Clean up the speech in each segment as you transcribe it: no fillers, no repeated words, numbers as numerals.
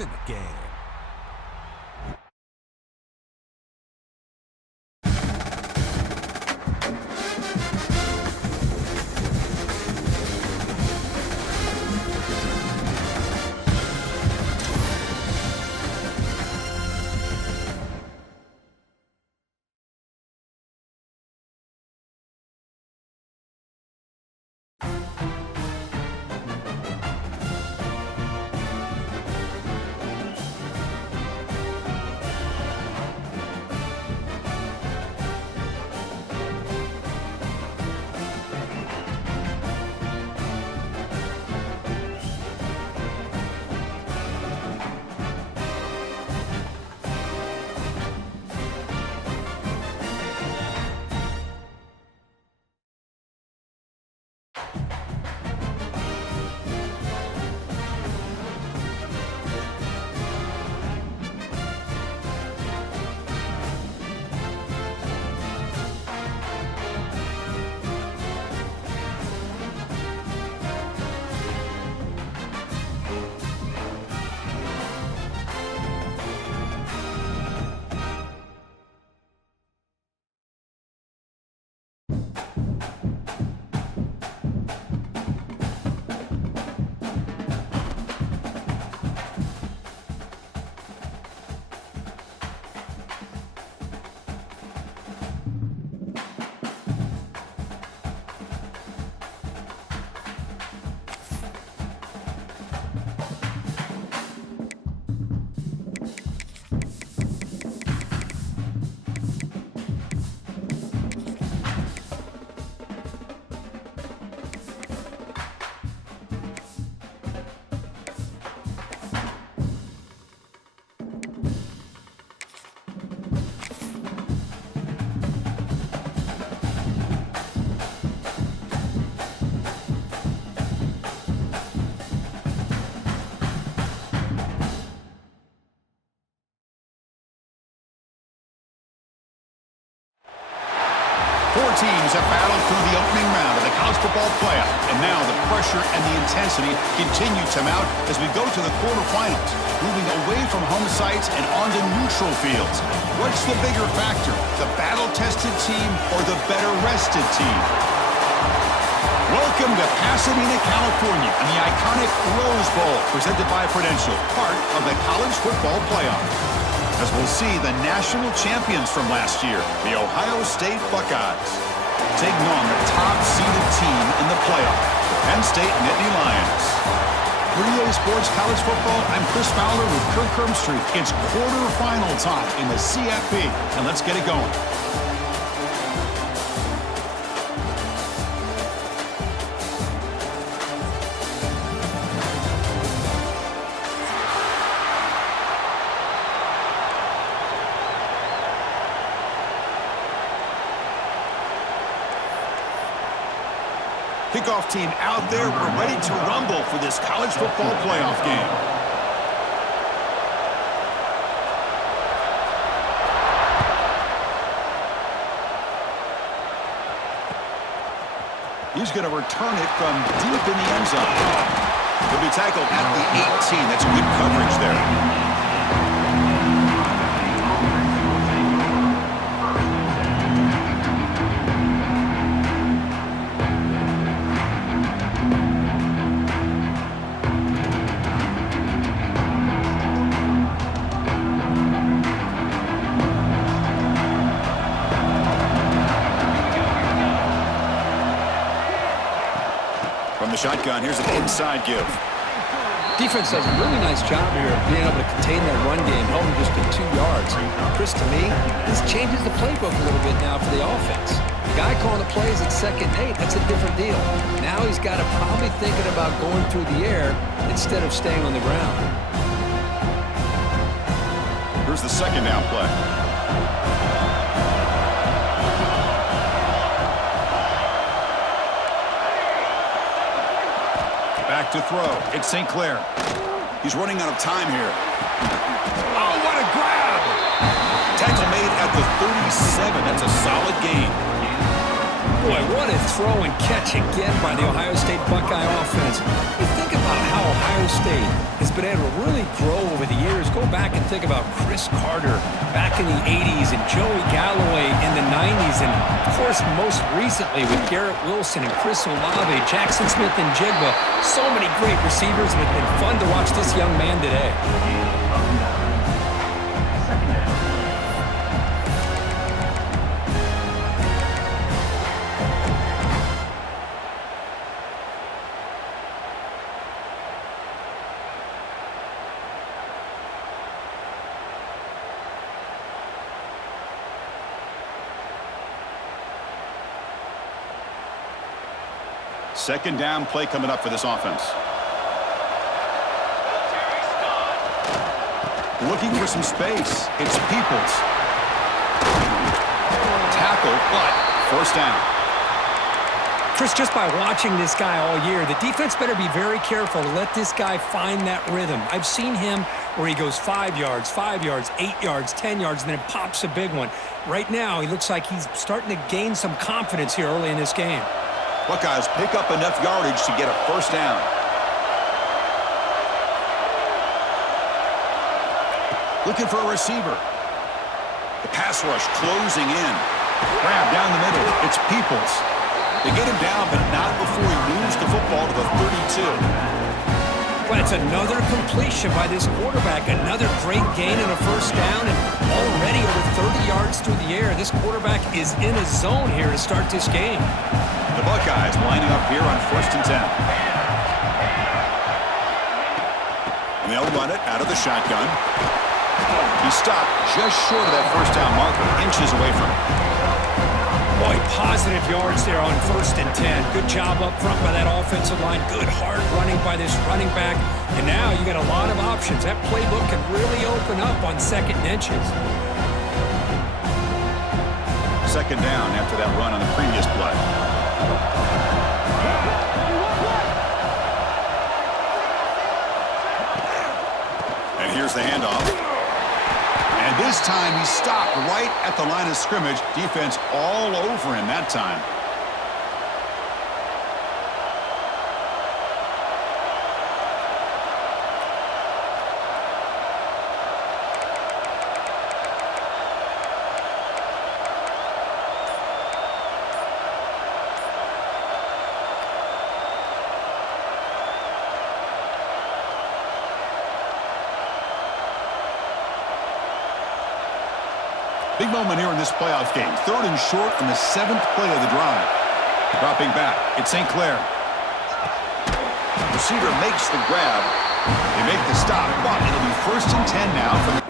in the game. Four teams have battled through the opening round of the college football playoff, and now the pressure and the intensity continue to mount as we go to the quarterfinals, moving away from home sites and onto neutral fields. What's the bigger factor, the battle-tested team or the better-rested team? Welcome to Pasadena, California, and the iconic Rose Bowl, presented by Prudential, part of the college football playoff. As we'll see the national champions from last year, the Ohio State Buckeyes, taking on the top-seeded team in the playoff, the Penn State Nittany Lions. For EA Sports College Football, I'm Chris Fowler with Kirk Kirkstreet. It's quarterfinal time in the CFP, and let's get it going. Kickoff team out there. We're ready to rumble for this college football playoff game. He's going to return it from deep in the end zone. He'll be tackled at the 18. That's good coverage there. From the shotgun, here's an inside give. Defense does a really nice job here of being able to contain that run game, held him just to 2 yards. Chris, to me, this changes the playbook a little bit now for the offense. The guy calling the plays at 2nd and 8, that's a different deal. Now he's got to probably thinking about going through the air instead of staying on the ground. Here's the 2nd down play. Back to throw. It's St. Clair. He's running out of time here. Oh, what a grab! Tackle made at the 37. That's a solid gain. Boy, what a throw and catch again by the Ohio State Buckeye offense. You think about how Ohio State has been able to really grow over the years. Go back and think about Chris Carter back in the 80s and Joey Galloway in the 90s. And, of course, most recently with Garrett Wilson and Chris Olave, Jackson Smith and Jigba. So many great receivers, and it's been fun to watch this young man today. Second down play coming up for this offense. Looking for some space. It's Peoples. Tackle, but first down. Chris, just by watching this guy all year, the defense better be very careful to let this guy find that rhythm. I've seen him where he goes 5 yards, 8 yards, 10 yards, and then it pops a big one. Right now, he looks like he's starting to gain some confidence here early in this game. Buckeyes pick up enough yardage to get a first down. Looking for a receiver. The pass rush closing in. Grab down the middle. It's Peoples. They get him down, but not before he moves the football to the 32. Well, it's another completion by this quarterback. Another great gain and a first down, and already over 30 yards through the air. This quarterback is in a zone here to start this game. The Buckeyes lining up here on 1st and 10. And they'll run it out of the shotgun. He stopped just short of that first down marker, inches away from it. Boy, positive yards there on 1st and 10. Good job up front by that offensive line. Good hard running by this running back. And now you got a lot of options. That playbook can really open up on 2nd and inches. Second down after that run on the previous play. And here's the handoff. And this time he stopped right at the line of scrimmage. Defense all over him that time. Big moment here in this playoff game. 3rd and short on the 7th play of the drive. Dropping back, it's St. Clair. Receiver makes the grab. They make the stop, but it'll be 1st and 10 now from the...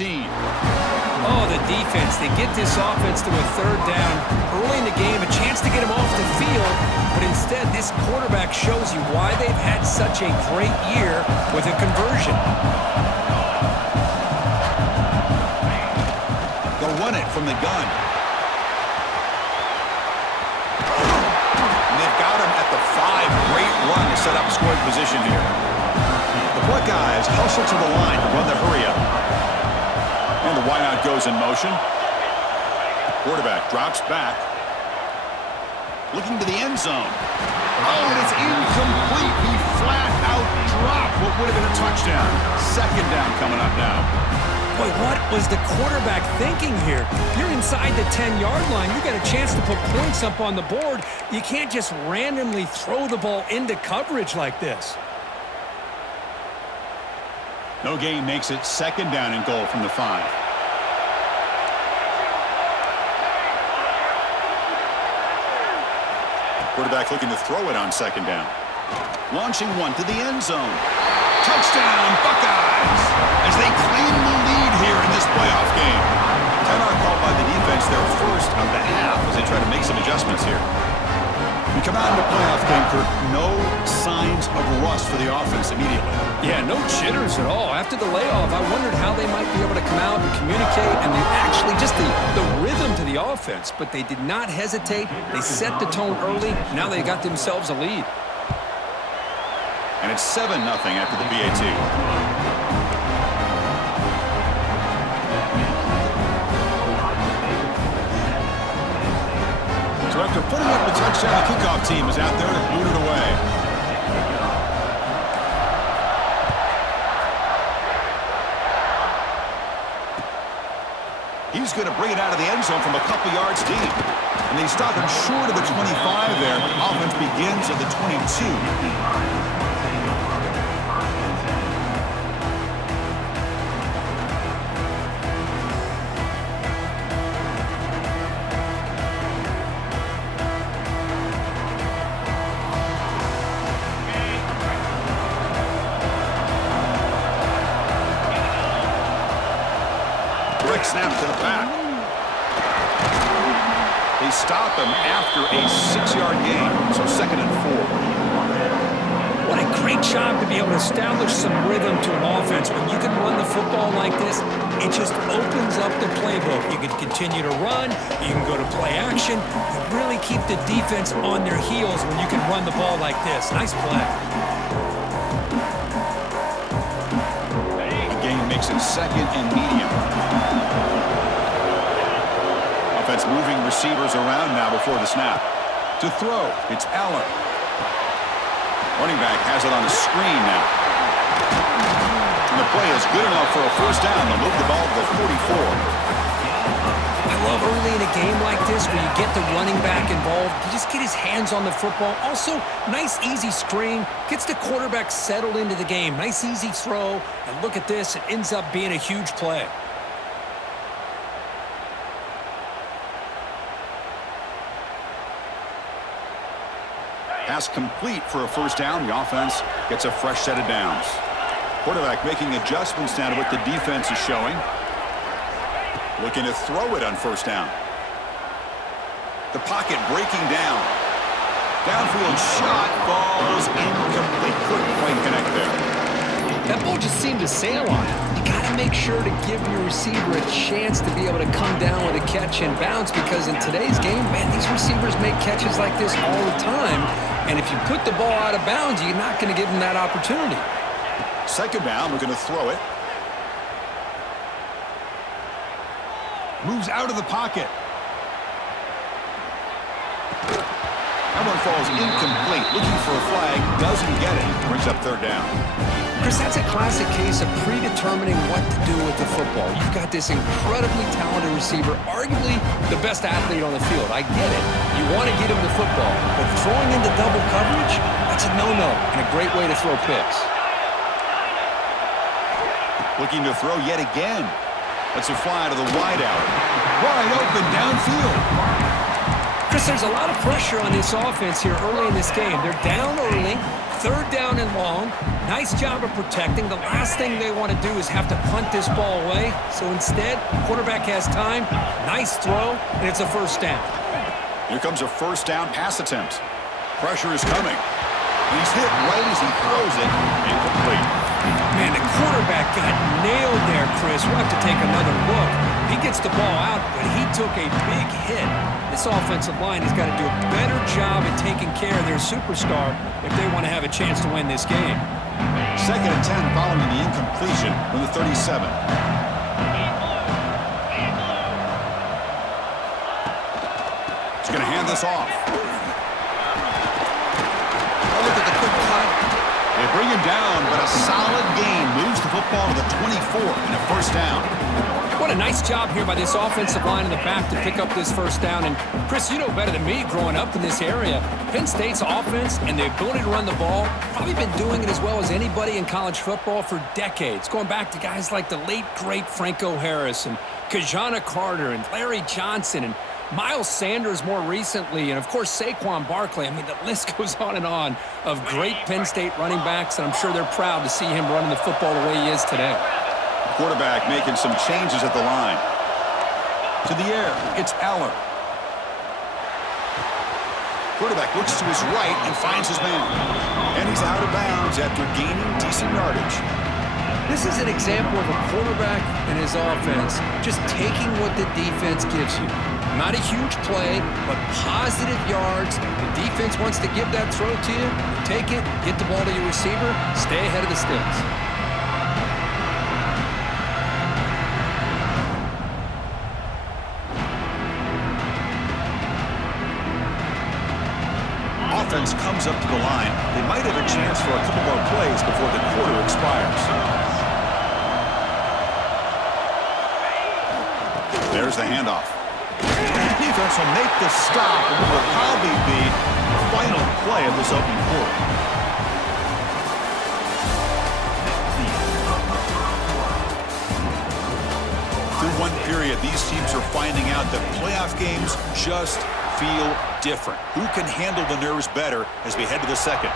Oh, the defense. They get this offense to a 3rd down. Early in the game, a chance to get him off the field. But instead, this quarterback shows you why they've had such a great year with a conversion. They'll run it from the gun. And they've got him at the 5. Great run to set up scoring position here. The Buckeyes hustle to the line to run the hurry-up. And the wideout goes in motion. Quarterback drops back. Looking to the end zone. Oh, and it's incomplete. He flat out dropped what would have been a touchdown. 2nd down coming up now. Boy, what was the quarterback thinking here? You're inside the 10-yard line. You got a chance to put points up on the board. You can't just randomly throw the ball into coverage like this. No gain makes it 2nd down and goal from the 5. Quarterback looking to throw it on 2nd down. Launching one to the end zone. Touchdown, Buckeyes! As they claim the lead here in this playoff game. Timeout called by the defense, their first of the half, as they try to make some adjustments here. We come out into playoff game, Kurt. No signs of rust for the offense immediately. Yeah, no jitters at all. After the layoff, I wondered how they might be able to come out and communicate and actually just the rhythm to the offense. But they did not hesitate. They set the tone early. Now they got themselves a lead. And it's 7-0 after the PAT. So after putting up a touchdown, the kickoff team is out there to boot it away. He's going to bring it out of the end zone from a couple yards deep. And they stop him short of the 25 there. Offense begins at the 22. Snap to the back. They stop him after a 6-yard gain, so 2nd and 4. What a great job to be able to establish some rhythm to an offense. When you can run the football like this, it just opens up the playbook. You can continue to run. You can go to play action. You really keep the defense on their heels when you can run the ball like this. Nice play. The game makes it 2nd and medium. Offense moving receivers around now before the snap. To throw, it's Allen. Running back has it on the screen now. And the play is good enough for a first down. They'll move the ball to the 44. I love early in a game like this where you get the running back involved. You just get his hands on the football. Also, nice easy screen. Gets the quarterback settled into the game. Nice easy throw. And look at this. It ends up being a huge play. Pass complete for a first down. The offense gets a fresh set of downs. Quarterback making adjustments now to what the defense is showing. Looking to throw it on first down. The pocket breaking down. Downfield shot falls incomplete. Couldn't quite connect there. That ball just seemed to sail on it. You got to make sure to give your receiver a chance to be able to come down with a catch and bounce, because in today's game, man, these receivers make catches like this all the time. And if you put the ball out of bounds, you're not going to give them that opportunity. 2nd down, we're going to throw it. Moves out of the pocket. That one falls incomplete. Looking for a flag, doesn't get it. Brings up 3rd down. Chris, that's a classic case of predetermining what to do with the football. You've got this incredibly talented receiver, arguably the best athlete on the field. I get it. You want to get him the football, but throwing into double coverage, that's a no-no and a great way to throw picks. Looking to throw yet again. That's a fly to the wideout. Wide open downfield. Chris, there's a lot of pressure on this offense here early in this game. They're down early, 3rd down and long. Nice job of protecting. The last thing they want to do is have to punt this ball away. So instead, quarterback has time. Nice throw, and it's a first down. Here comes a first down pass attempt. Pressure is coming. He's hit right as he throws it. Incomplete. Man, the quarterback got nailed there, Chris. We'll have to take another look. He gets the ball out, but he took a big hit. This offensive line has got to do a better job at taking care of their superstar if they want to have a chance to win this game. 2nd and 10 following the incompletion from the 37. He's going to hand this off. Oh, look at the quick cut. They bring him down, but a solid gain moves the football to the 24 and a first down. What a nice job here by this offensive line in the back to pick up this first down. And, Chris, you know better than me growing up in this area, Penn State's offense and the ability to run the ball, probably been doing it as well as anybody in college football for decades, going back to guys like the late, great Franco Harris and Kajana Carter and Larry Johnson and Miles Sanders more recently, and, of course, Saquon Barkley. I mean, the list goes on of great Penn State running backs, and I'm sure they're proud to see him running the football the way he is today. Quarterback making some changes at the line. To the air, it's Aller. Quarterback looks to his right and finds his man. And he's out of bounds after gaining decent yardage. This is an example of a quarterback and his offense just taking what the defense gives you. Not a huge play, but positive yards. The defense wants to give that throw to you. You take it, get the ball to your receiver, stay ahead of the sticks. Offense comes up to the line. They might have a chance for a couple more plays before the quarter expires. There's the handoff. The defense will make the stop, and it will probably be the final play of this opening quarter. Through one period, these teams are finding out that playoff games just feel different. Who can handle the nerves better as we head to the second?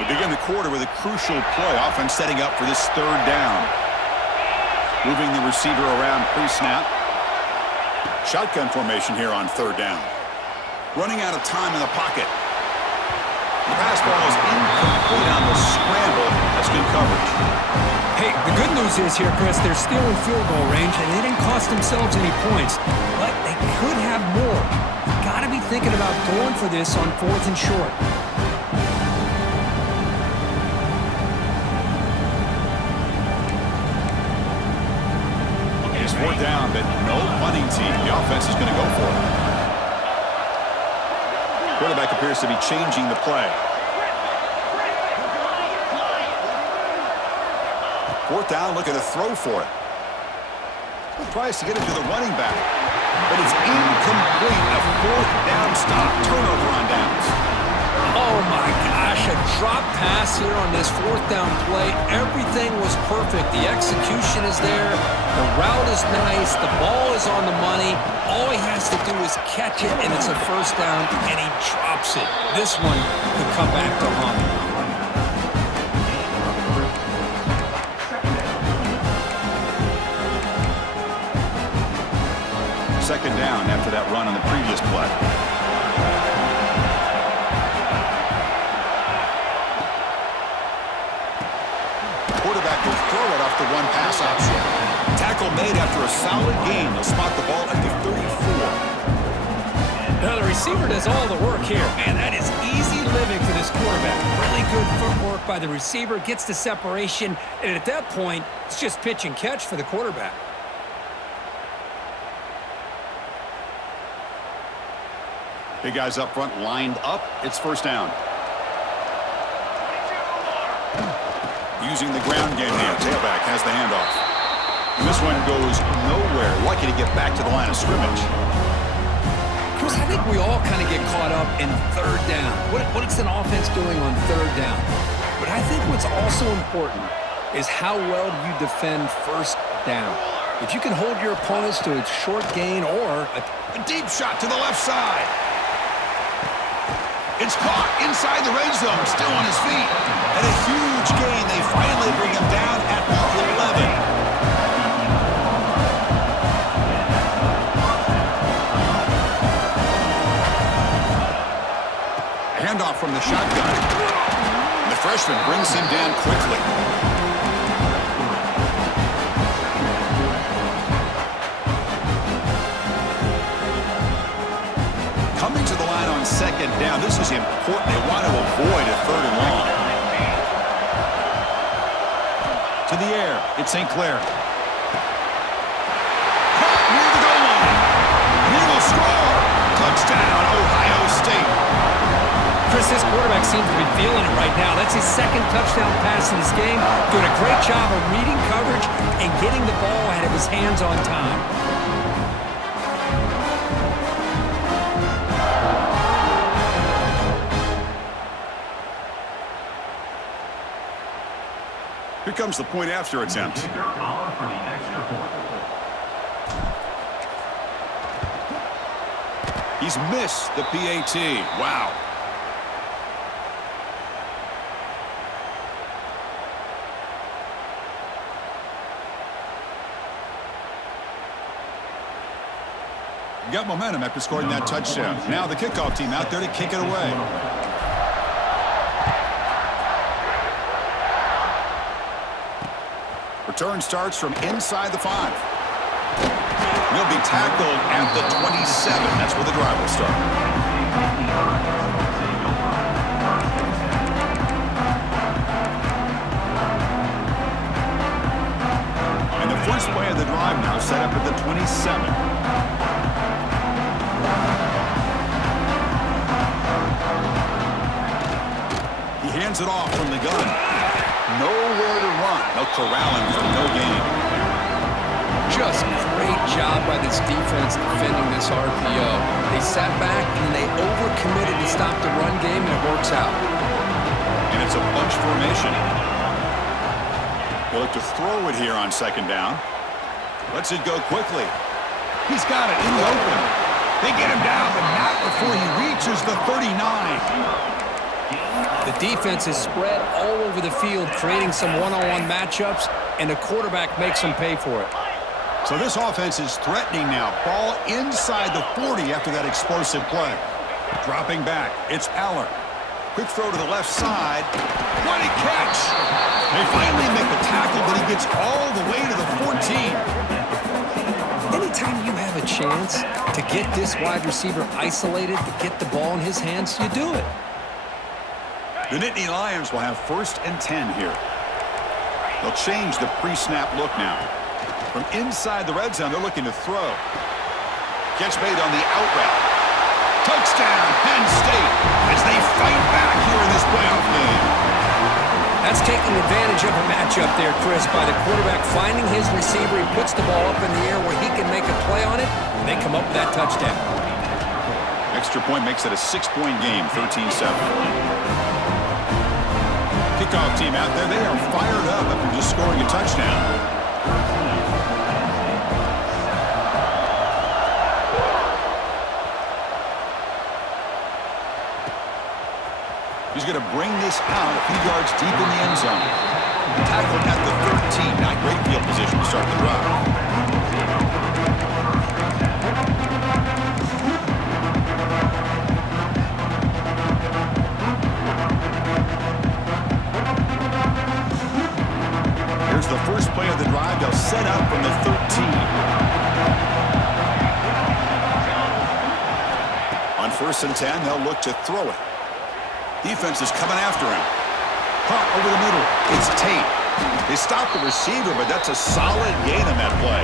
We begin the quarter with a crucial play. Offense setting up for this third down. Moving the receiver around pre-snap. Shotgun formation here on third down. Running out of time in the pocket. The pass ball is incomplete on the scramble. That's good coverage. Hey, the good news is here, Chris, they're still in field goal range, and they didn't cost themselves any points. But they could have more. You got to be thinking about going for this on 4th and short. It's 4th down, but no punting team. The offense is going to go for it. Quarterback appears to be changing the play. 4th down, looking to throw for it. Tries to get it to the running back, but it's incomplete. A 4th down stop. Turnover on downs. Oh my gosh, a drop pass here on this 4th down play. Everything was perfect. The execution is there. The route is nice. The ball is on the money. All he has to do is catch it, and it's a 1st down, and he drops it. This one could come back to haunt him. 2nd down after that run on the previous play. Quarterback will throw it off the one pass option. Tackle made after a solid gain. They'll spot the ball at the 34. Now the receiver does all the work here. Man, that is easy living for this quarterback. Really good footwork by the receiver, gets the separation, and at that point, it's just pitch and catch for the quarterback. Big guys up front lined up. It's 1st down. Using the ground game here. Tailback has the handoff. And this one goes nowhere. Lucky to get back to the line of scrimmage. Chris, I think we all kind of get caught up in 3rd down. What is an offense doing on 3rd down? But I think what's also important is how well you defend 1st down. If you can hold your opponents to a short gain or a deep shot to the left side. It's caught inside the red zone, still on his feet. And a huge gain. They finally bring him down at the 11. Handoff from the shotgun. And the freshman brings him down quickly. Coming to the line on 2nd down. This is important. They want to avoid a 3rd and long. To the air. It's St. Clair. Caught near the goal line. He will score. Touchdown, Ohio State. Chris, this quarterback seems to be feeling it right now. That's his 2nd touchdown pass in this game. Doing a great job of reading coverage and getting the ball out of his hands on time. Here comes the point after attempt. He's missed the PAT. Wow. Got momentum after scoring that touchdown. Now the kickoff team out there to kick it away. Return starts from inside the 5. He'll be tackled at the 27. That's where the drive will start. And the first play of the drive now set up at the 27. He hands it off from the gun. Nowhere to run. They'll corral him for no gain. Just great job by this defense defending this RPO. They sat back and they overcommitted to stop the run game, and it works out. And it's a bunch formation. They'll look to throw it here on second down. Lets it go quickly. He's got it in the open. They get him down, but not before he reaches the 39. The defense is spread all over the field, creating some one-on-one matchups, and the quarterback makes them pay for it. So this offense is threatening now. Ball inside the 40 after that explosive play. Dropping back, it's Aller. Quick throw to the left side. What a catch! They finally make the tackle, but he gets all the way to the 14. Anytime you have a chance to get this wide receiver isolated, to get the ball in his hands, you do it. The Nittany Lions will have 1st and 10 here. They'll change the pre-snap look now. From inside the red zone, they're looking to throw. Catch made on the out route. Touchdown, Penn State, as they fight back here in this playoff game. That's taking advantage of a matchup there, Chris, by the quarterback finding his receiver. He puts the ball up in the air where he can make a play on it, and they come up with that touchdown. Extra point makes it a 6-point game, 13-7. Kickoff team out there, they are fired up after just scoring a touchdown. He's going to bring this out a few yards deep in the end zone. Tackled at the 13. Not great field position to start the drive. Here's the first play of the drive. They'll set up from the 13. On 1st and 10, they'll look to throw it. Defense is coming after him. Caught over the middle. It's Tate. They stop the receiver, but that's a solid gain on that play.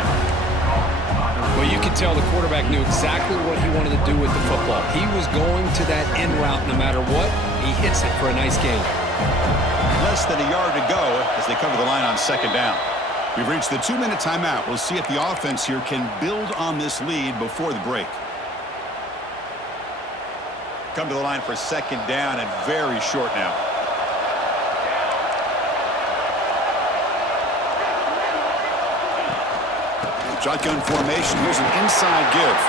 Well, you can tell the quarterback knew exactly what he wanted to do with the football. He was going to that in route no matter what. He hits it for a nice gain. Less than a yard to go as they cover the line on second down. We've reached the 2-minute timeout. We'll see if the offense here can build on this lead before the break. Come to the line for second down and very short now. Shotgun formation. Here's an inside give.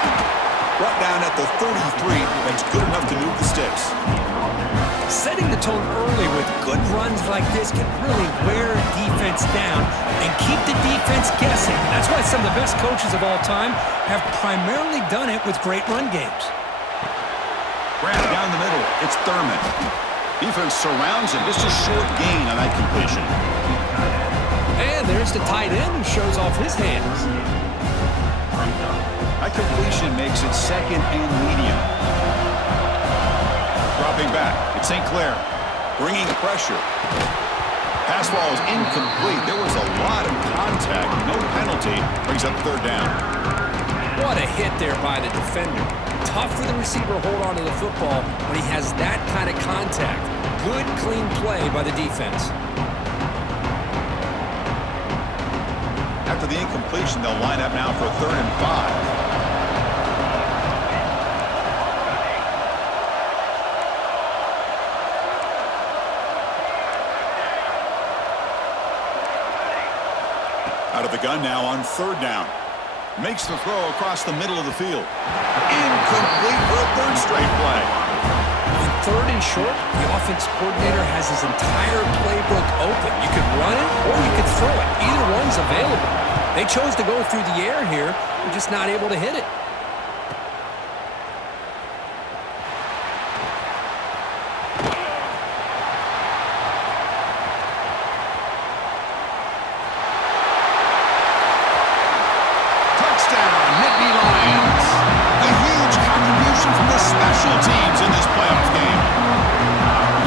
Brought down at the 33. That's good enough to move the sticks. Setting the tone early with good runs like this can really wear a defense down and keep the defense guessing. That's why some of the best coaches of all time have primarily done it with great run games. Grant down the middle. It's Thurman. Defense surrounds him. Just a short gain on that completion. And there's the tight end who shows off his hands. That completion makes it 2nd and medium. Dropping back. It's St. Clair. Bringing pressure. Pass ball is incomplete. There was a lot of contact. No penalty. Brings up 3rd down. What a hit there by the defender. Tough for the receiver to hold on to the football when he has that kind of contact. Good, clean play by the defense. After the incompletion, they'll line up now for 3rd and 5. Out of the gun now on 3rd down. Makes the throw across the middle of the field. Incomplete for a 3rd straight play. On 3rd and short, the offense coordinator has his entire playbook open. You could run it or you could throw it. Either one's available. They chose to go through the air here. They're just not able to hit it. special teams in this playoff game.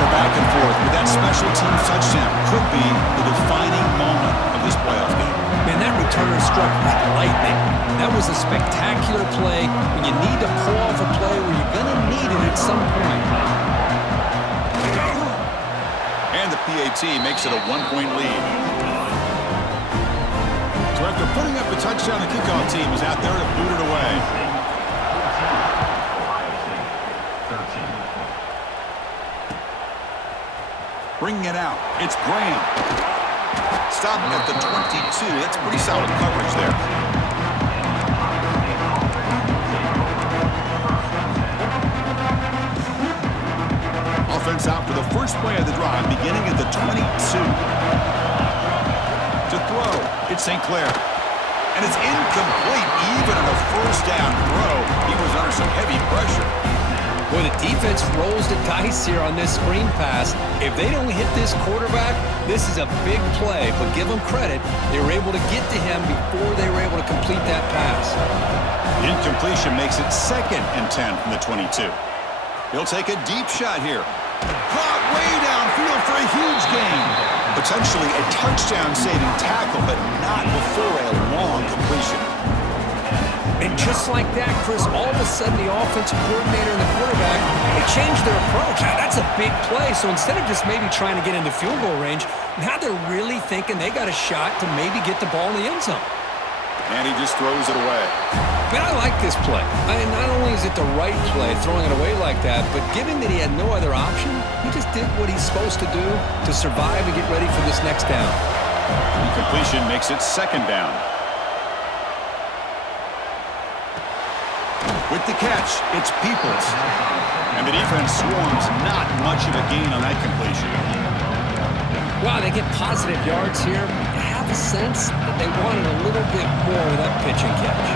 Go back and forth, but that special teams touchdown could be the defining moment of this playoff game. Man, that returner struck like lightning. That was a spectacular play when you need to pull off a play where you're going to need it at some point. And the PAT makes it a 1-point lead. So after putting up a touchdown, the kickoff team is out there to boot it away. Bringing it out, it's Graham. Stopping at the 22. That's pretty solid coverage there. Offense out for the first play of the drive, beginning at the 22. To throw, it's St. Clair. And it's incomplete, even on a first down throw. He was under some heavy pressure. Boy, the defense rolls the dice here on this screen pass. If they don't hit this quarterback, this is a big play. But give them credit, they were able to get to him before they were able to complete that pass. The incompletion makes it 2nd and 10 from the 22. He'll take a deep shot here. Caught way downfield for a huge gain. Potentially a touchdown-saving tackle, but not before a long completion. And just like that, Chris, all of a sudden the offensive coordinator and the quarterback, they changed their approach. Now, that's a big play. So instead of just maybe trying to get into field goal range, now they're really thinking they got a shot to maybe get the ball in the end zone. And he just throws it away. Man, I like this play. Not only is it the right play, throwing it away like that, but given that he had no other option, he just did what he's supposed to do to survive and get ready for this next down. Incompletion makes it 2nd down. With the catch, it's Peoples. And the defense swarms, not much of a gain on that completion. Wow, they get positive yards here. I have a sense that they wanted a little bit more of that pitch and catch.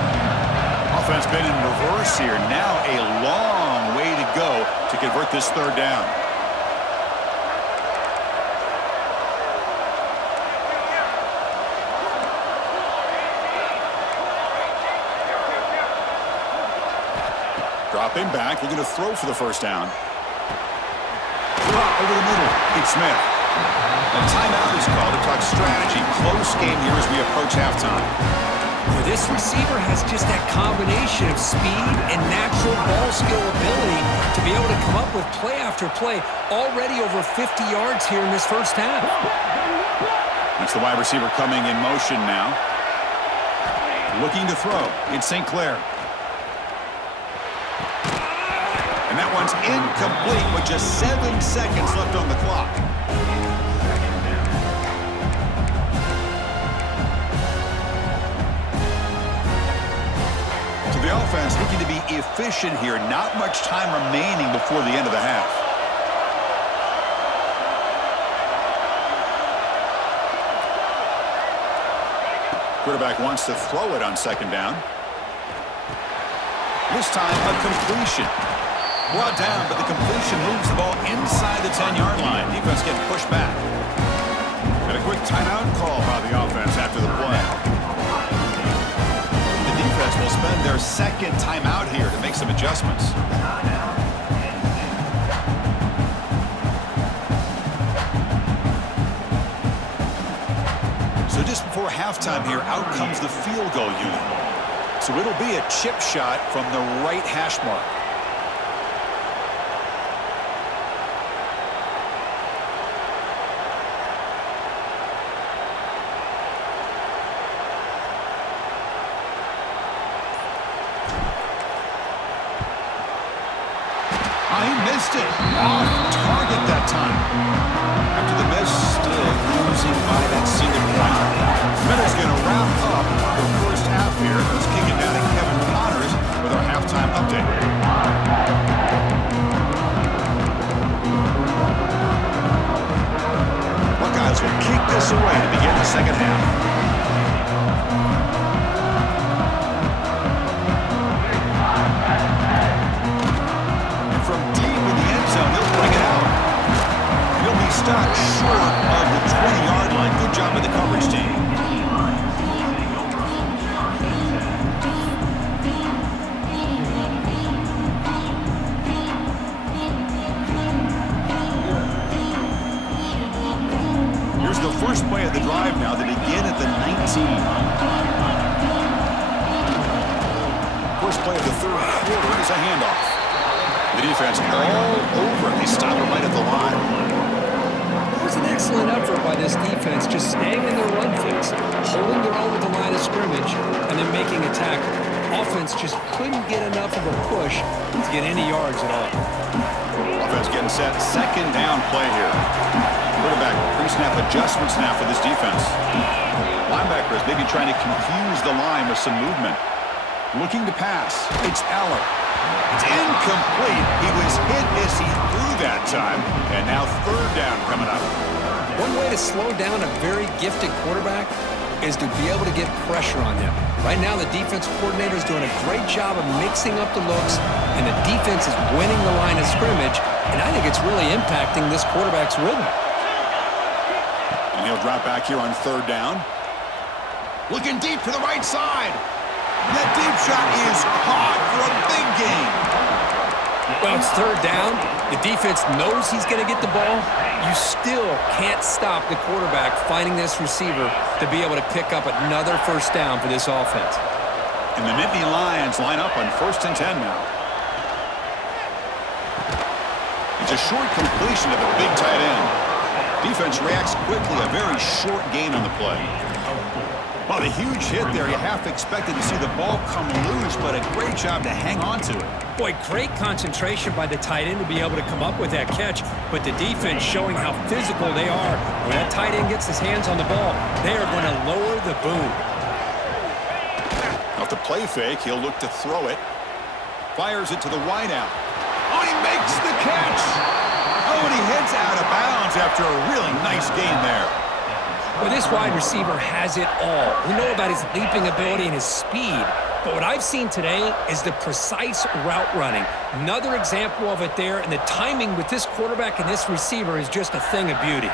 Offense been in reverse here. Now a long way to go to convert this 3rd down. Dropping back, looking to throw for the 1st down. Over the middle, it's Smith. A timeout is called to talk strategy. Close game here as we approach halftime. This receiver has just that combination of speed and natural ball skill ability to be able to come up with play after play. Already over 50 yards here in this 1st half. That's the wide receiver coming in motion now. Looking to throw. It's St. Clair. And that one's incomplete with just 7 seconds left on the clock. So the offense looking to be efficient here. Not much time remaining before the end of the half. Quarterback wants to throw it on 2nd down. This time a completion. Brought down, but the completion moves the ball inside the 10-yard line. Defense getting pushed back. And a quick timeout call by the offense after the play. The defense will spend their 2nd timeout here to make some adjustments. So just before halftime here, out comes the field goal unit. So it'll be a chip shot from the right hash mark. He missed it. Off target that time. After the miss, still losing by that single point. Minutes going to wrap up the 1st half here. Let's kick it down to Kevin Connors with our halftime update. Buckeyes will kick this away to begin the 2nd half. He'll bring it out. He'll be stopped short of the 20-yard line. Good job First play of the drive now. They begin at the 19. First play of the third quarter is a handoff. The defense all over it. They stop it right at the line. It was an excellent effort by this defense, just staying in their run fix, holding their own at the line of scrimmage, and then making a tackle. Offense just couldn't get enough of a push to get any yards at all. Offense getting set. Second down play here. Quarterback pre-snap adjustments now for this defense. Linebacker is maybe trying to confuse the line with some movement. Looking to pass. It's Aller. It's incomplete. He was hit as he threw that time. And now third down coming up. One way to slow down a very gifted quarterback is to be able to get pressure on him. Right now, the defense coordinator is doing a great job of mixing up the looks, and the defense is winning the line of scrimmage, and I think it's really impacting this quarterback's rhythm. And he'll drop back here on third down. Looking deep to the right side. That deep shot is caught for a big gain. Well, it's third down. The defense knows he's going to get the ball. You still can't stop the quarterback finding this receiver to be able to pick up another first down for this offense. And the Nittany Lions line up on 1st and 10 now. It's a short completion of the big tight end. Defense reacts quickly, a very short gain on the play. Well, the huge hit there, you half expected to see the ball come loose, but a great job to hang on to it. Boy, great concentration by the tight end to be able to come up with that catch, but the defense showing how physical they are. When that tight end gets his hands on the ball, they are going to lower the boom. Off the play fake, he'll look to throw it. Fires it to the wideout. Oh, he makes the catch! Oh, and he heads out of bounds after a really nice gain there. Well, this wide receiver has it all. We know about his leaping ability and his speed, but what I've seen today is the precise route running. Another example of it there, and the timing with this quarterback and this receiver is just a thing of beauty.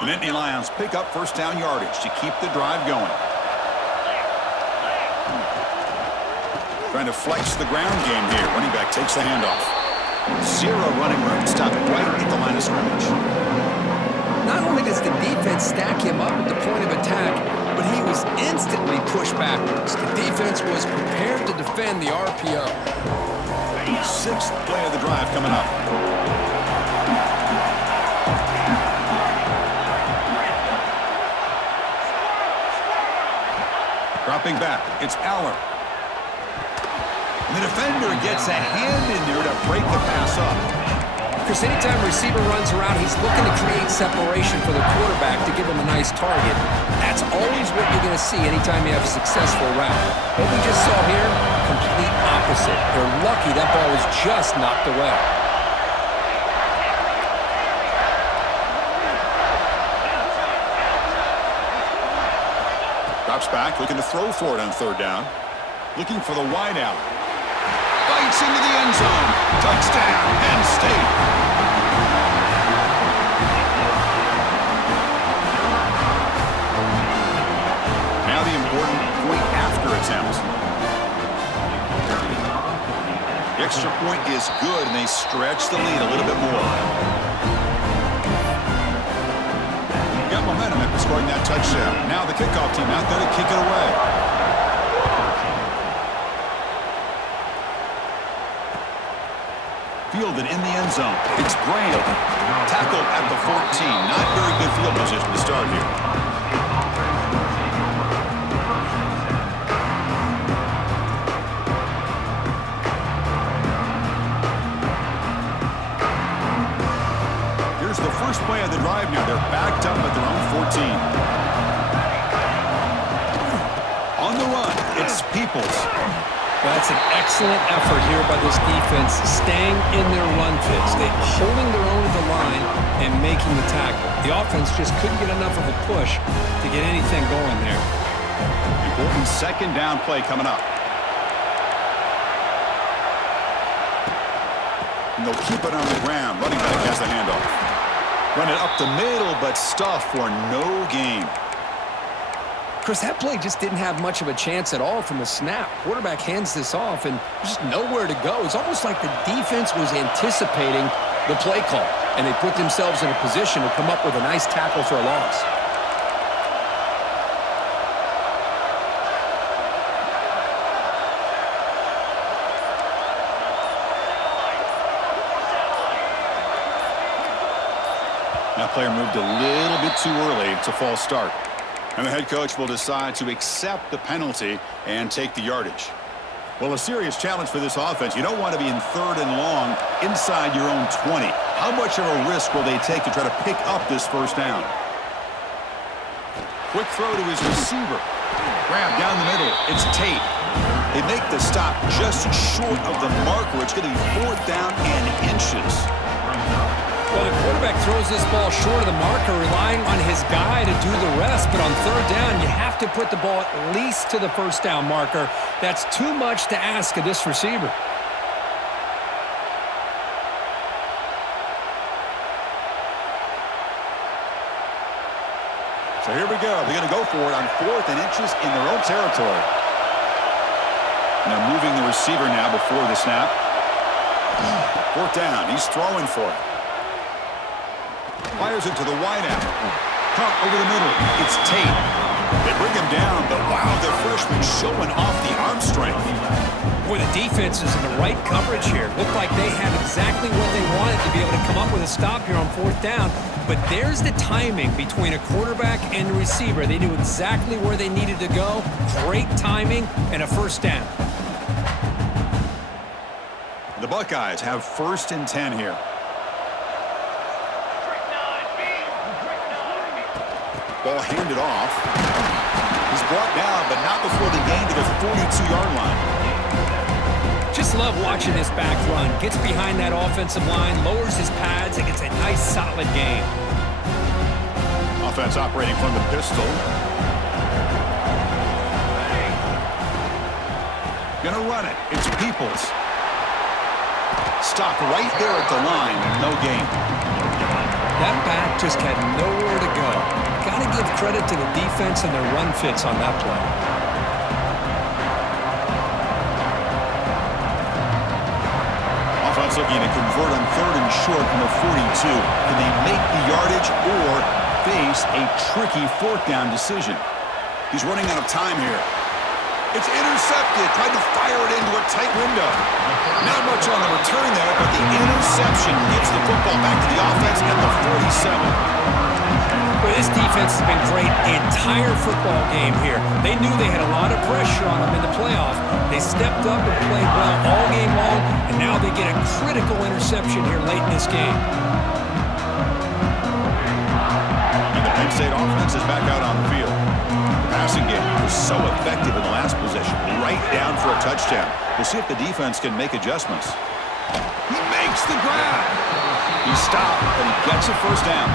The Nittany Lions pick up first down yardage to keep the drive going. Trying to flex the ground game here. Running back takes the handoff. Zero running room. Stopped right at the line of scrimmage. Not only does the defense stack him up at the point of attack, but he was instantly pushed backwards. The defense was prepared to defend the RPO. Sixth play of the drive coming up. Dropping back. It's Aller. The defender gets a hand in there to break the pass up. Chris, anytime a receiver runs around, he's looking to create separation for the quarterback to give him a nice target. That's always what you're going to see anytime you have a successful route. What we just saw here, complete opposite. They're lucky that ball was just knocked away. Drops back, looking to throw for it on third down. Looking for the wideout. Bites into the end zone. Touchdown, Penn State. Now the important point after attempt. The extra point is good, and they stretch the lead a little bit more. Got momentum after scoring that touchdown. Now the kickoff team out there to kick it away. Fielded in the end zone. It's Graham. Tackled at the 14. Not very good field position to start here. Here's the first play of the drive now. They're backed up at their own 14. On the run, it's Peoples. That's an excellent effort here by this defense, staying in their run fix. They're holding their own at the line and making the tackle. The offense just couldn't get enough of a push to get anything going there. Important second down play coming up. And they'll keep it on the ground. Running back has the handoff. Run it up the middle, but stuffed for no gain. Chris, that play just didn't have much of a chance at all from the snap. Quarterback hands this off, and there's just nowhere to go. It's almost like the defense was anticipating the play call, and they put themselves in a position to come up with a nice tackle for a loss. That player moved a little bit too early. It's a false start. And the head coach will decide to accept the penalty and take the yardage. Well, a serious challenge for this offense. You don't want to be in 3rd and long inside your own 20. How much of a risk will they take to try to pick up this first down? Quick throw to his receiver. Grab down the middle. It's Tate. They make the stop just short of the marker. It's going to be 4th down and inches. Well, the quarterback throws this ball short of the marker, relying on his guy to do the rest. But on 3rd down, you have to put the ball at least to the first down marker. That's too much to ask of this receiver. So here we go. They're going to go for it on 4th and inches in their own territory. And they're moving the receiver now before the snap. 4th down. He's throwing for it. Fires it to the wideout. Caught over the middle. It's Tate. They bring him down, but wow, the freshman showing off the arm strength. Boy, the defense is in the right coverage here. Looked like they had exactly what they wanted to be able to come up with a stop here on 4th down. But there's the timing between a quarterback and a receiver. They knew exactly where they needed to go. Great timing and a first down. The Buckeyes have 1st and 10 here. Ball handed off. He's brought down, but not before the gain to the 42-yard line. Just love watching this back run. Gets behind that offensive line, lowers his pads, and gets a nice, solid gain. Offense operating from the pistol. Gonna run it. It's Peoples. Stopped right there at the line. No gain. That back just had nowhere to go. Got to give credit to the defense and their run fits on that play. Offense looking to convert on 3rd and short from the 42. Can they make the yardage or face a tricky 4th down decision? He's running out of time here. It's intercepted. Tried to fire it into a tight window. Not much on the return there, but the interception gets the football back to the offense at the 47. Well, this defense has been great the entire football game here. They knew they had a lot of pressure on them in the playoff. They stepped up and played well all game long, and now they get a critical interception here late in this game. And the Penn State offense is back out on the field. The passing game was so effective in the last possession, right down for a touchdown. We'll see if the defense can make adjustments. He makes the grab. He stopped, but he gets a first down.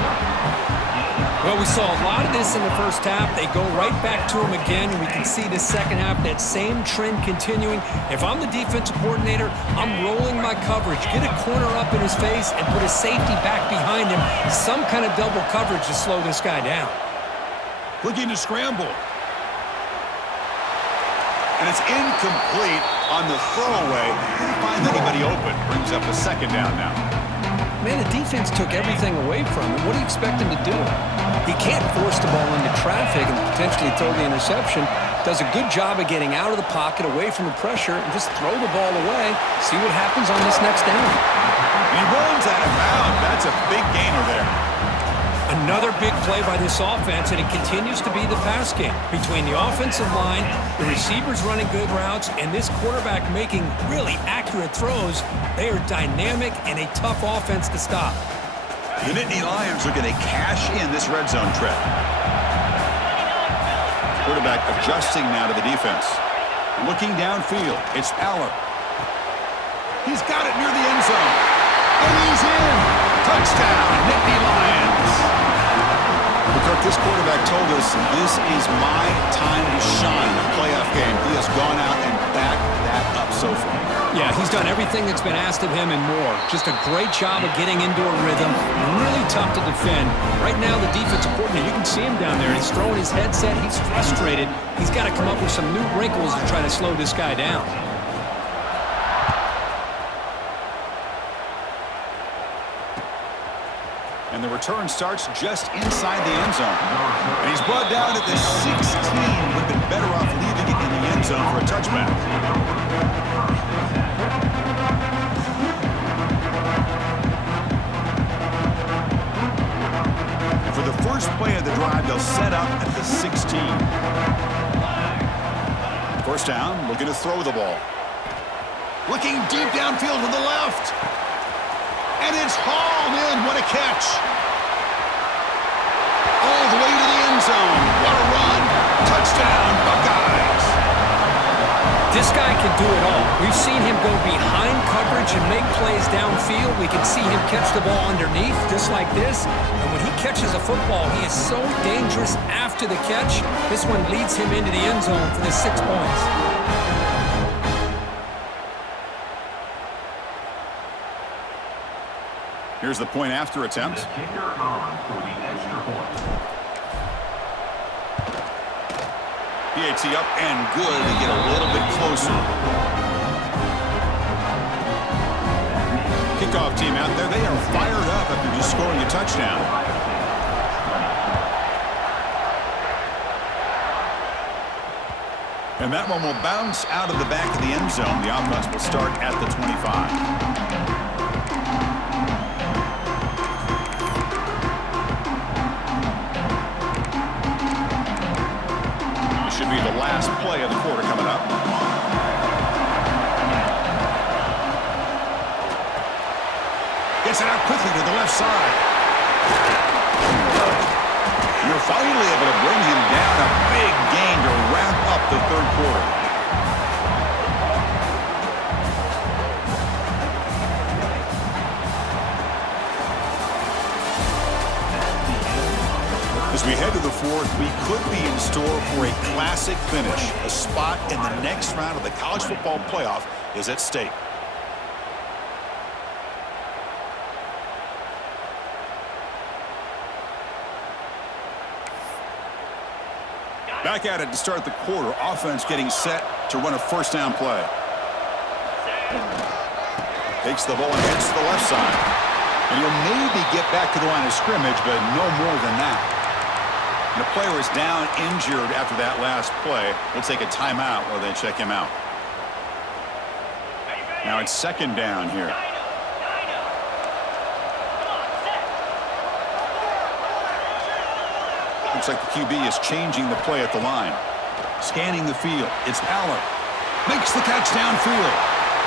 Well, we saw a lot of this in the first half. They go right back to him again, and we can see the second half, that same trend continuing. If I'm the defensive coordinator, I'm rolling my coverage. Get a corner up in his face and put a safety back behind him. Some kind of double coverage to slow this guy down. Looking to scramble. And it's incomplete on the throwaway. Didn't find anybody open. Brings up a 2nd down now. Man, the defense took everything away from him. What do you expect him to do? He can't force the ball into traffic and potentially throw the interception. Does a good job of getting out of the pocket, away from the pressure, and just throw the ball away. See what happens on this next down. And he runs out of bounds. That's a big gainer there. Another big play by this offense, and it continues to be the pass game. Between the offensive line, the receivers running good routes, and this quarterback making really accurate throws, they are dynamic and a tough offense to stop. The Nittany Lions are going to cash in this red zone trip. Quarterback adjusting now to the defense. Looking downfield, it's Aller. He's got it near the end zone. And he's in. Touchdown, Nittany Lions. Kirk, this quarterback told us this is my time to shine, a playoff game. He has gone out and backed that up so far. Yeah, he's done everything that's been asked of him and more. Just a great job of getting into a rhythm. Really tough to defend. Right now, the defensive coordinator, you can see him down there. He's throwing his headset. He's frustrated. He's got to come up with some new wrinkles to try to slow this guy down. And the return starts just inside the end zone. And he's brought down at the 16. Would have been better off leaving it in the end zone for a touchback. And for the first play of the drive, they'll set up at the 16. First down, looking to throw the ball. Looking deep downfield to the left. And it's hauled in. What a catch. All the way to the end zone. What a run. Touchdown, Buckeyes. This guy can do it all. We've seen him go behind coverage and make plays downfield. We can see him catch the ball underneath, just like this. And when he catches a football, he is so dangerous after the catch. This one leads him into the end zone for the 6 points. Here's the point after attempt. PAT up and good to get a little bit closer. Kickoff team out there, they are fired up after just scoring a touchdown. And that one will bounce out of the back of the end zone. The offense will start at the 25. Should be the last play of the quarter coming up. Gets it out quickly to the left side. You're finally able to bring him down. A big gain to wrap up the third quarter. As we head to the fourth, we could be in store for a classic finish. A spot in the next round of the college football playoff is at stake. Back at it to start the quarter. Offense getting set to run a first down play. Takes the ball and heads to the left side. And he'll maybe get back to the line of scrimmage, but no more than that. And the player is down injured after that last play. We'll take a timeout while they check him out. Now it's second down here. Looks like the QB is changing the play at the line. Scanning the field. It's Aller. Makes the catch downfield.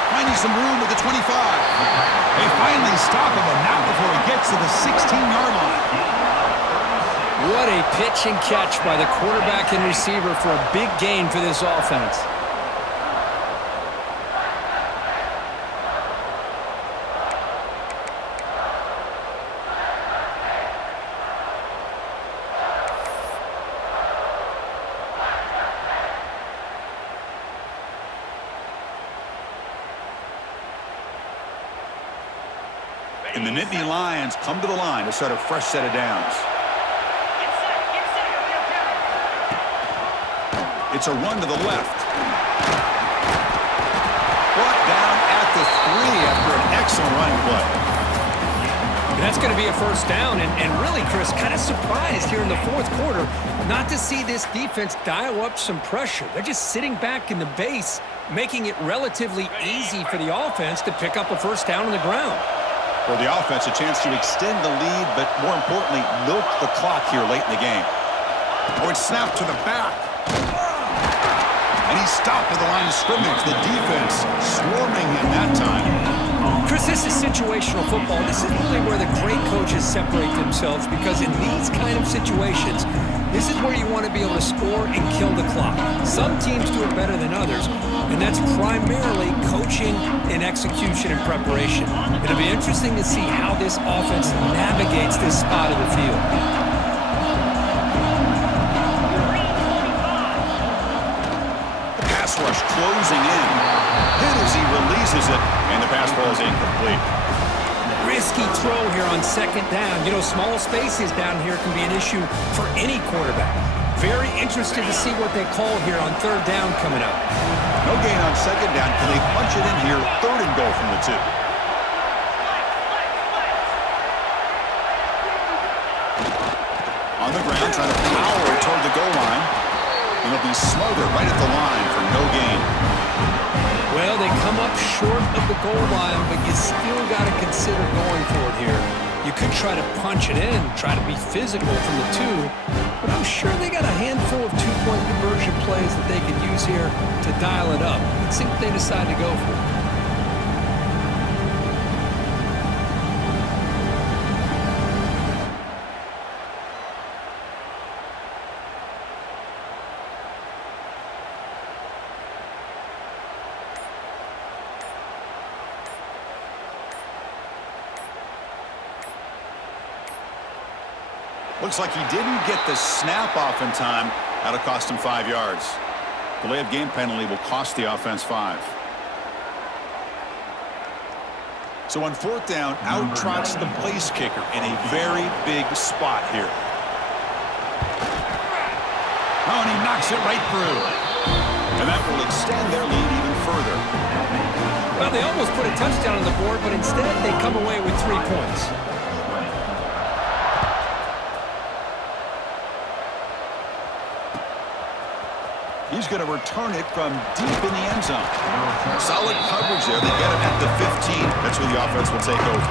Finding some room at the 25. They finally stop him, but not before he gets to the 16-yard line. What a pitch and catch by the quarterback and receiver for a big gain for this offense. And the Nittany Lions come to the line to start a fresh set of downs. It's a run to the left. Brought down at the 3 after an excellent running play. And that's going to be a first down. And really, Chris, kind of surprised here in the fourth quarter not to see this defense dial up some pressure. They're just sitting back in the base, making it relatively easy for the offense to pick up a first down on the ground. For the offense, a chance to extend the lead, but more importantly, milk the clock here late in the game. Oh, it's snapped to the back. And he stopped at the line of scrimmage. The defense swarming him that time. Chris, this is situational football. This is really where the great coaches separate themselves, because in these kind of situations, this is where you want to be able to score and kill the clock. Some teams do it better than others, and that's primarily coaching and execution and preparation. It'll be interesting to see how this offense navigates this spot of the field. pass rush closing in. Hit as he releases it, and the pass ball is incomplete. Risky throw here on second down. You know, small spaces down here can be an issue for any quarterback. Very interested to see what they call here on third down coming up. No gain on second down. Can they punch it in here? Third and goal from the 2. On the ground, trying to power toward the goal line. And he'll be smothered right at the line for no gain. Well, they come up short of the goal line, but you still got to consider going for it here. You could try to punch it in, try to be physical from the 2, but I'm sure they got a handful of two-point conversion plays that they could use here to dial it up. Let's see what they decide to go for. Looks like he didn't get the snap off in time. That'll cost him 5 yards. Delay of game penalty will cost the offense 5. So on fourth down, out trots the place kicker in a very big spot here. Oh, and he knocks it right through. And that will extend their lead even further. Well, they almost put a touchdown on the board, but instead they come away with 3 points. He's going to return it from deep in the end zone. Solid coverage there. They get him at the 15. That's where the offense will take over.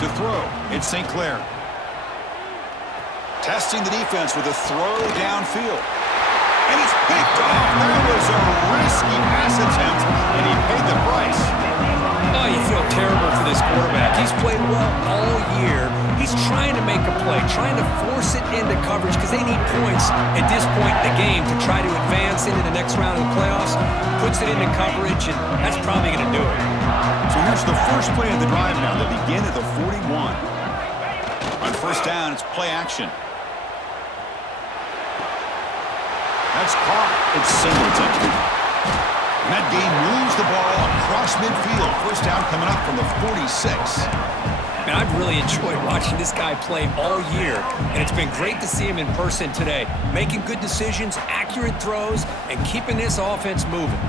To throw, it's St. Clair. Testing the defense with a throw downfield. And it's picked off. That was a risky pass attempt, and he paid the price. Oh, you feel terrible for this quarterback. He's played well all year. He's trying to make a play, trying to force it into coverage because they need points at this point in the game to try to advance into the next round of the playoffs. Puts it into coverage, and that's probably going to do it. So here's the first play of the drive now. They begin at the 41. On first down, it's play action. That's caught. It's Singleton. And that game moves the ball across midfield. First down coming up from the 46. Man, I've really enjoyed watching this guy play all year, and it's been great to see him in person today. Making good decisions, accurate throws, and keeping this offense moving.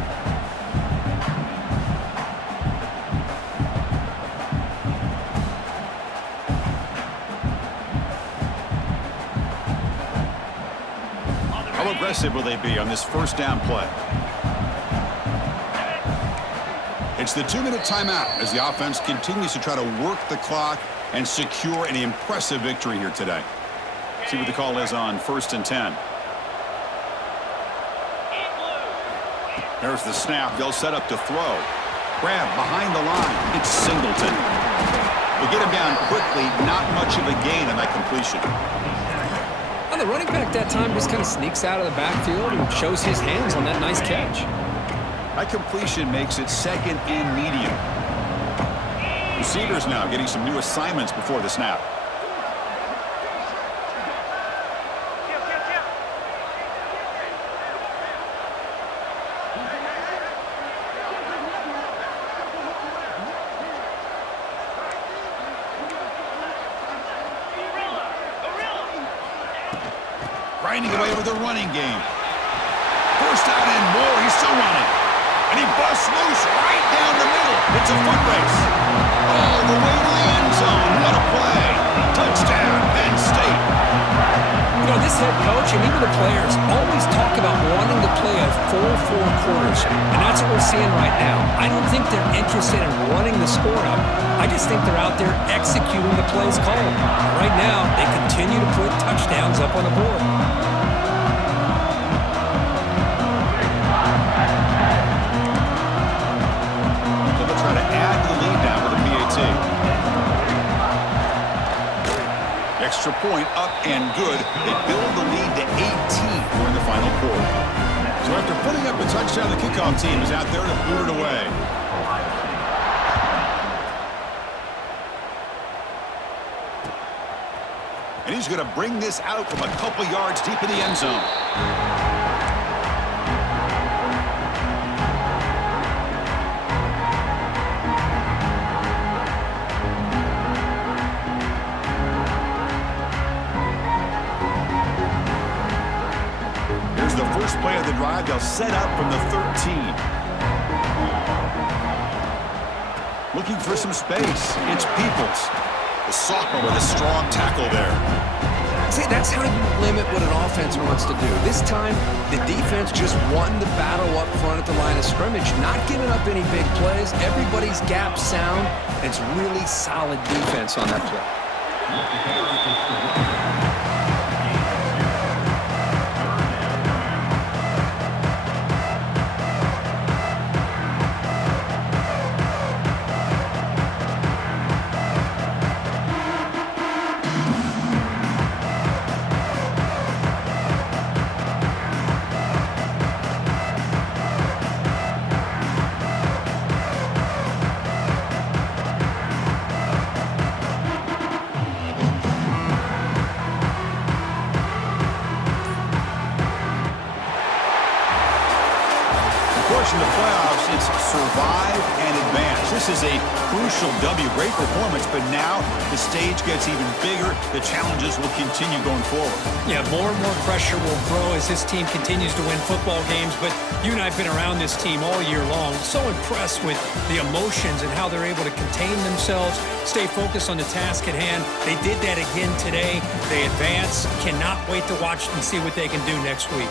How aggressive will they be on this first down play? It's the 2-minute timeout as the offense continues to try to work the clock and secure an impressive victory here today. See what the call is on first and 10. There's the snap. They'll set up to throw. Grab behind the line. It's Singleton. They get him down quickly. Not much of a gain on that completion. The running back that time just kind of sneaks out of the backfield and shows his hands on that nice catch. That completion makes it second and medium. Receivers now getting some new assignments before the snap. Grinding away with the running game. First out and more. He's still running. And he busts loose right down the middle. It's a foot race. All the way to the end zone. What a play. Touchdown, Penn State. You know, this head coach and even the players always talk about wanting to play a full 4 quarters. And that's what we're seeing right now. I don't think they're interested in running the score up. I just think they're out there executing the plays called. Right now, they continue to put touchdowns up on the board. So they'll try to add to the lead now with a PAT. Extra point up and good. They build the lead to 18 during the final quarter. So after putting up a touchdown, the kickoff team is out there to boot it away. And he's going to bring this out from a couple yards deep in the end zone. Here's the first play of the drive. They'll set up from the 13. Looking for some space. It's Peoples. The sophomore with a strong tackle there. See, that's how you limit what an offense wants to do. This time, the defense just won the battle up front at the line of scrimmage, not giving up any big plays. Everybody's gap sound. It's really solid defense on that play. In the playoffs, it's survive and advance. This is a crucial W. Great performance, but now the stage gets even bigger. The challenges will continue going forward. Yeah, more and more pressure will grow as this team continues to win football games, but you and I have been around this team all year long. So impressed with the emotions and how they're able to contain themselves, stay focused on the task at hand. They did that again today. They advance. Cannot wait to watch and see what they can do next week.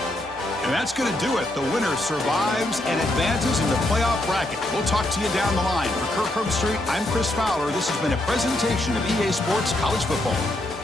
And that's going to do it. The winner survives and advances in the playoff bracket. We'll talk to you down the line. For Kirk Herbstreit, I'm Chris Fowler. This has been a presentation of EA Sports College Football.